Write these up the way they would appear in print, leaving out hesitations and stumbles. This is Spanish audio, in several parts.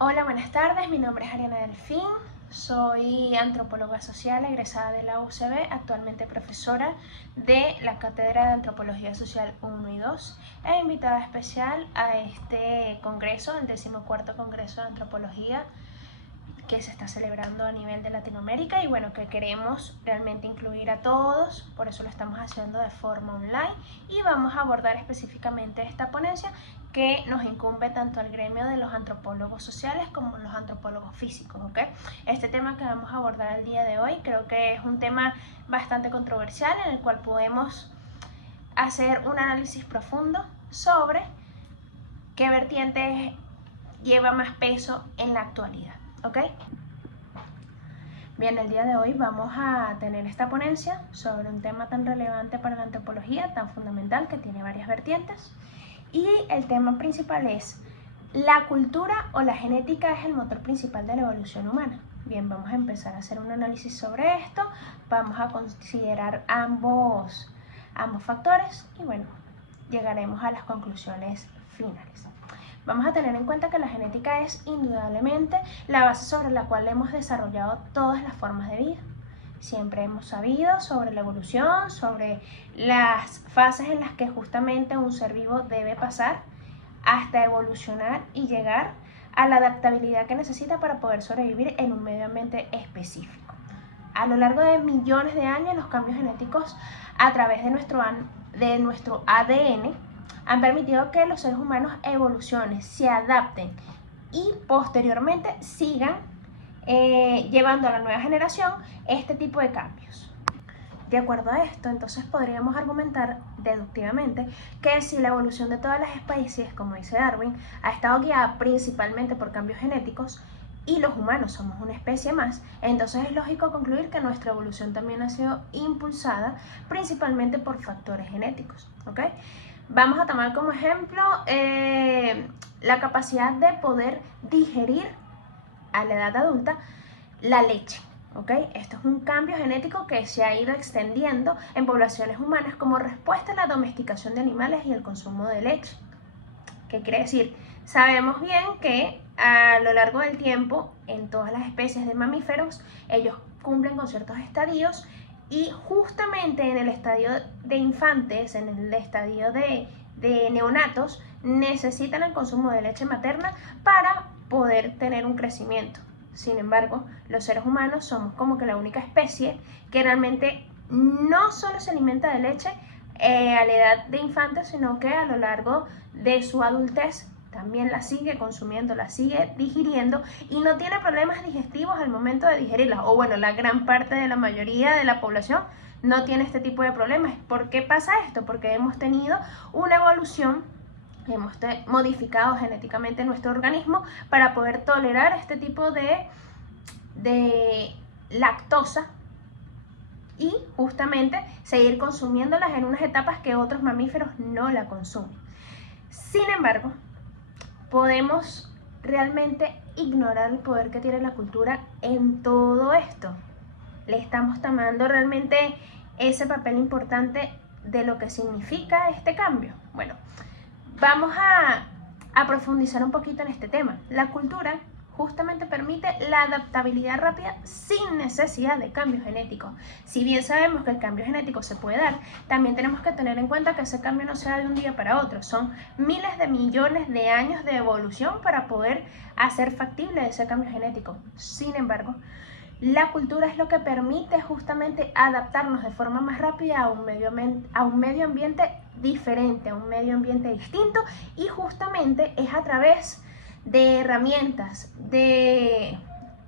Hola, buenas tardes. Mi nombre es Ariana Delfín. Soy antropóloga social egresada de la UCB, actualmente profesora de la Cátedra de Antropología Social 1 y 2 e invitada especial a este congreso, el 14º Congreso de Antropología que se está celebrando a nivel de Latinoamérica y bueno, que queremos realmente incluir a todos, por eso lo estamos haciendo de forma online y vamos a abordar específicamente esta ponencia que nos incumbe tanto al gremio de los antropólogos sociales como los antropólogos físicos, ¿ok? Este tema que vamos a abordar el día de hoy creo que es un tema bastante controversial en el cual podemos hacer un análisis profundo sobre qué vertiente lleva más peso en la actualidad, ¿ok? Bien, el día de hoy vamos a tener esta ponencia sobre un tema tan relevante para la antropología, tan fundamental, que tiene varias vertientes. Y el tema principal es: ¿la cultura o la genética es el motor principal de la evolución humana? Bien, vamos a empezar a hacer un análisis sobre esto, vamos a considerar ambos factores y bueno, llegaremos a las conclusiones finales. Vamos a tener en cuenta que la genética es indudablemente la base sobre la cual hemos desarrollado todas las formas de vida. Siempre hemos sabido sobre la evolución, sobre las fases en las que justamente un ser vivo debe pasar hasta evolucionar y llegar a la adaptabilidad que necesita para poder sobrevivir en un medio ambiente específico. A lo largo de millones de años, los cambios genéticos a través de nuestro ADN han permitido que los seres humanos evolucionen, se adapten y posteriormente sigan llevando a la nueva generación este tipo de cambios. De acuerdo a esto, entonces podríamos argumentar deductivamente que si la evolución de todas las especies, como dice Darwin, ha estado guiada principalmente por cambios genéticos y los humanos somos una especie más, entonces es lógico concluir que nuestra evolución también ha sido impulsada principalmente por factores genéticos, ¿ok? Vamos a tomar como ejemplo la capacidad de poder digerir a la edad adulta la leche. ¿Okay? Esto es un cambio genético que se ha ido extendiendo en poblaciones humanas como respuesta a la domesticación de animales y el consumo de leche. ¿Qué quiere decir? Sabemos bien que a lo largo del tiempo, en todas las especies de mamíferos, ellos cumplen con ciertos estadios y justamente en el estadio de infantes, en el estadio de neonatos, necesitan el consumo de leche materna para poder tener un crecimiento. Sin embargo, los seres humanos somos como que la única especie que realmente no solo se alimenta de leche a la edad de infante, sino que a lo largo de su adultez también la sigue consumiendo, la sigue digiriendo y no tiene problemas digestivos al momento de digerirla. O bueno, la gran parte de la mayoría de la población no tiene este tipo de problemas. ¿Por qué pasa esto? Porque hemos tenido una evolución, hemos modificado genéticamente nuestro organismo para poder tolerar este tipo de lactosa y justamente seguir consumiéndolas en unas etapas que otros mamíferos no la consumen. Sin embargo, podemos realmente ignorar el poder que tiene la cultura en todo esto. Le estamos tomando realmente ese papel importante de lo que significa este cambio. Bueno, vamos a profundizar un poquito en este tema. La cultura justamente permite la adaptabilidad rápida sin necesidad de cambios genéticos. Si bien sabemos que el cambio genético se puede dar, también tenemos que tener en cuenta que ese cambio no se da de un día para otro. Son miles de millones de años de evolución para poder hacer factible ese cambio genético. Sin embargo, la cultura es lo que permite justamente adaptarnos de forma más rápida a un medio ambiente diferente, a un medio ambiente distinto, y justamente es a través de herramientas, de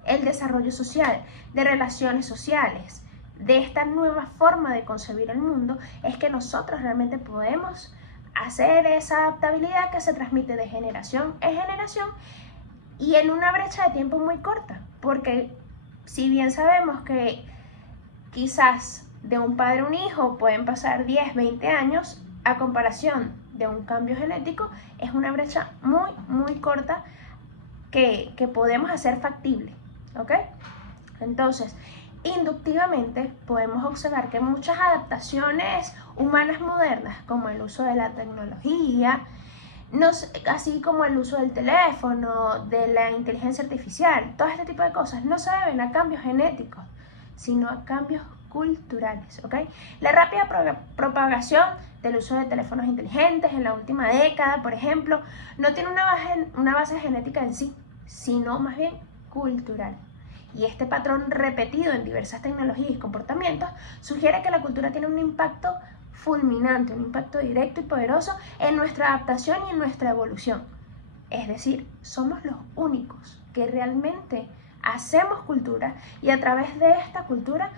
el desarrollo social, de relaciones sociales, de esta nueva forma de concebir el mundo, es que nosotros realmente podemos hacer esa adaptabilidad que se transmite de generación en generación y en una brecha de tiempo muy corta, porque si bien sabemos que quizás de un padre a un hijo pueden pasar 10, 20 años, a comparación de un cambio genético, es una brecha muy corta que podemos hacer factible, ¿ok? Entonces, inductivamente podemos observar que muchas adaptaciones humanas modernas, como el uso de la tecnología, así como el uso del teléfono, de la inteligencia artificial, todo este tipo de cosas no se deben a cambios genéticos, sino a cambios culturales, ¿ok? La rápida propagación del uso de teléfonos inteligentes en la última década, por ejemplo, no tiene una base genética en sí, sino más bien cultural. Y este patrón repetido en diversas tecnologías y comportamientos sugiere que la cultura tiene un impacto fulminante, un impacto directo y poderoso en nuestra adaptación y en nuestra evolución. Es decir, somos los únicos que realmente hacemos cultura y a través de esta cultura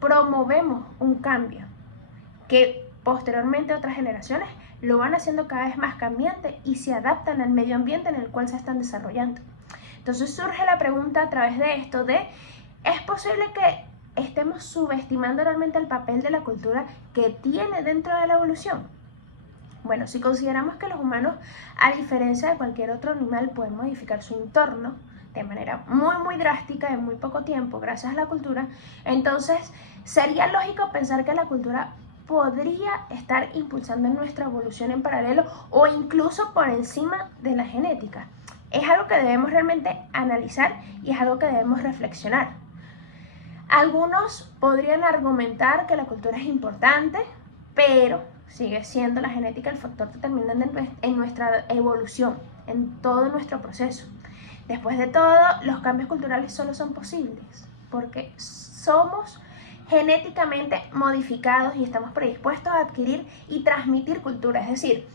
promovemos un cambio que posteriormente otras generaciones lo van haciendo cada vez más cambiante y se adaptan al medio ambiente en el cual se están desarrollando. Entonces surge la pregunta a través de esto de, ¿es posible que estemos subestimando realmente el papel de la cultura que tiene dentro de la evolución? Bueno, si consideramos que los humanos, a diferencia de cualquier otro animal, pueden modificar su entorno de manera muy drástica en muy poco tiempo gracias a la cultura, entonces sería lógico pensar que la cultura podría estar impulsando nuestra evolución en paralelo o incluso por encima de la genética. Es algo que debemos realmente analizar y es algo que debemos reflexionar. Algunos podrían argumentar que la cultura es importante, pero sigue siendo la genética el factor determinante en nuestra evolución, en todo nuestro proceso. Después de todo, los cambios culturales solo son posibles porque somos genéticamente modificados y estamos predispuestos a adquirir y transmitir cultura. Es decir,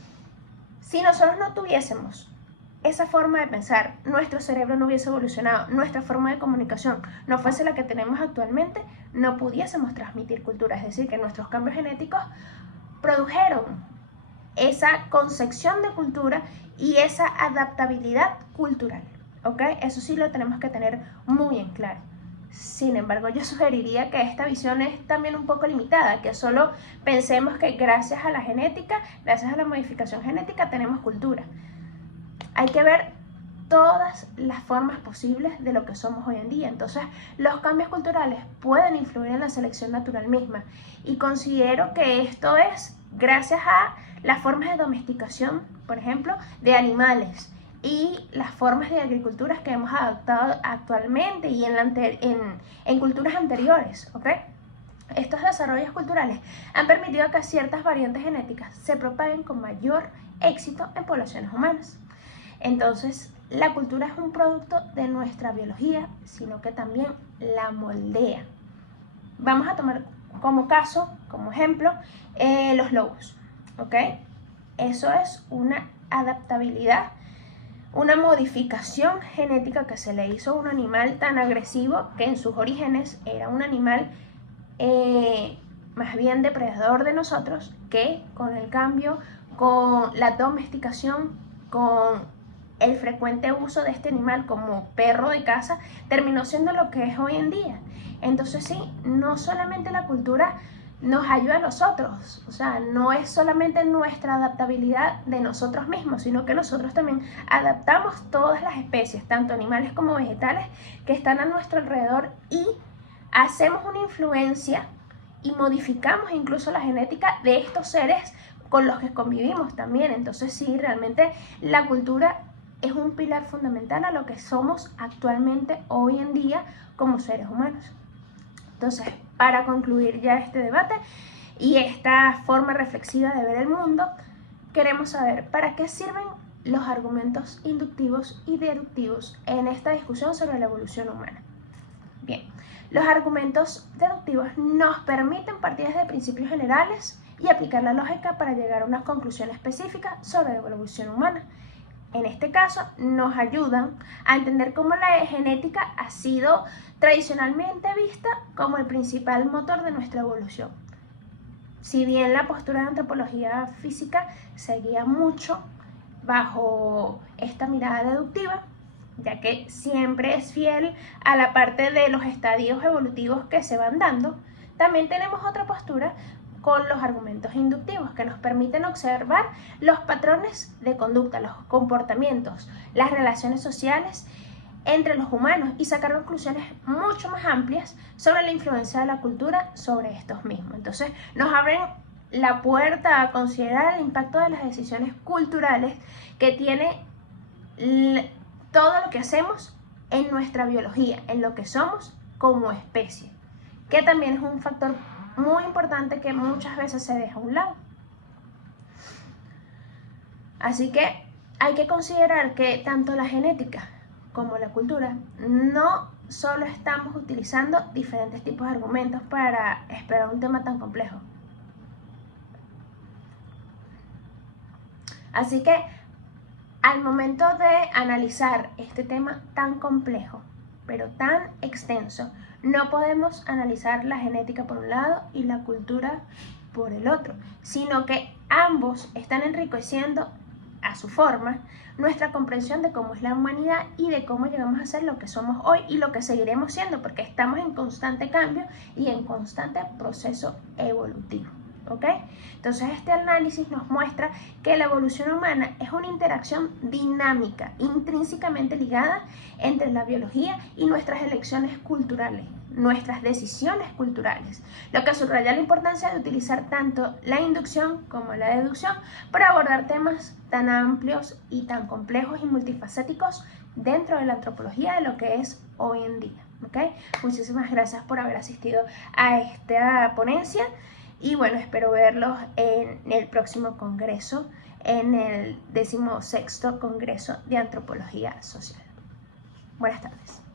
si nosotros no tuviésemos esa forma de pensar, nuestro cerebro no hubiese evolucionado, nuestra forma de comunicación no fuese la que tenemos actualmente, no pudiésemos transmitir cultura. Es decir, que nuestros cambios genéticos produjeron esa concepción de cultura y esa adaptabilidad cultural, ¿ok? Eso sí lo tenemos que tener muy en claro. Sin embargo, yo sugeriría que esta visión es también un poco limitada, que solo pensemos que gracias a la genética, gracias a la modificación genética, tenemos cultura. Hay que ver todas las formas posibles de lo que somos hoy en día. Entonces, los cambios culturales pueden influir en la selección natural misma. Y considero que esto es gracias a las formas de domesticación, por ejemplo, de animales y las formas de agricultura que hemos adoptado actualmente y en culturas anteriores, ¿ok? Estos desarrollos culturales han permitido que ciertas variantes genéticas se propaguen con mayor éxito en poblaciones humanas. Entonces, la cultura es un producto de nuestra biología, sino que también la moldea. Vamos a tomar como caso, como ejemplo, los lobos, ¿ok? Eso es una adaptabilidad, una modificación genética que se le hizo a un animal tan agresivo que en sus orígenes era un animal más bien depredador de nosotros, que con el cambio, con la domesticación, con el frecuente uso de este animal como perro de caza, terminó siendo lo que es hoy en día. Entonces sí, no solamente la cultura nos ayuda a nosotros, o sea, no es solamente nuestra adaptabilidad de nosotros mismos, sino que nosotros también adaptamos todas las especies, tanto animales como vegetales, que están a nuestro alrededor y hacemos una influencia y modificamos incluso la genética de estos seres con los que convivimos también. Entonces sí, realmente la cultura es un pilar fundamental a lo que somos actualmente hoy en día como seres humanos. Entonces, para concluir ya este debate y esta forma reflexiva de ver el mundo, queremos saber para qué sirven los argumentos inductivos y deductivos en esta discusión sobre la evolución humana. Bien, los argumentos deductivos nos permiten partir de principios generales y aplicar la lógica para llegar a una conclusión específica sobre la evolución humana. En este caso, nos ayudan a entender cómo la genética ha sido tradicionalmente vista como el principal motor de nuestra evolución. Si bien la postura de antropología física se guía mucho bajo esta mirada deductiva, ya que siempre es fiel a la parte de los estadios evolutivos que se van dando, también tenemos otra postura con los argumentos inductivos que nos permiten observar los patrones de conducta, los comportamientos, las relaciones sociales entre los humanos y sacar conclusiones mucho más amplias sobre la influencia de la cultura sobre estos mismos. Entonces nos abren la puerta a considerar el impacto de las decisiones culturales que tiene todo lo que hacemos en nuestra biología, en lo que somos como especie, que también es un factor muy importante que muchas veces se deja a un lado. Así que hay que considerar que tanto la genética como la cultura no solo estamos utilizando diferentes tipos de argumentos para explorar un tema tan complejo. Así que al momento de analizar este tema tan complejo, pero tan extenso, no podemos analizar la genética por un lado y la cultura por el otro, sino que ambos están enriqueciendo a su forma nuestra comprensión de cómo es la humanidad y de cómo llegamos a ser lo que somos hoy y lo que seguiremos siendo, porque estamos en constante cambio y en constante proceso evolutivo. ¿Ok? Entonces este análisis nos muestra que la evolución humana es una interacción dinámica, intrínsecamente ligada entre la biología y nuestras elecciones culturales, nuestras decisiones culturales, lo que subraya la importancia de utilizar tanto la inducción como la deducción para abordar temas tan amplios y tan complejos y multifacéticos dentro de la antropología de lo que es hoy en día. ¿Ok? Muchísimas gracias por haber asistido a esta ponencia. Y bueno, espero verlos en el próximo congreso, en el 16º Congreso de Antropología Social. Buenas tardes.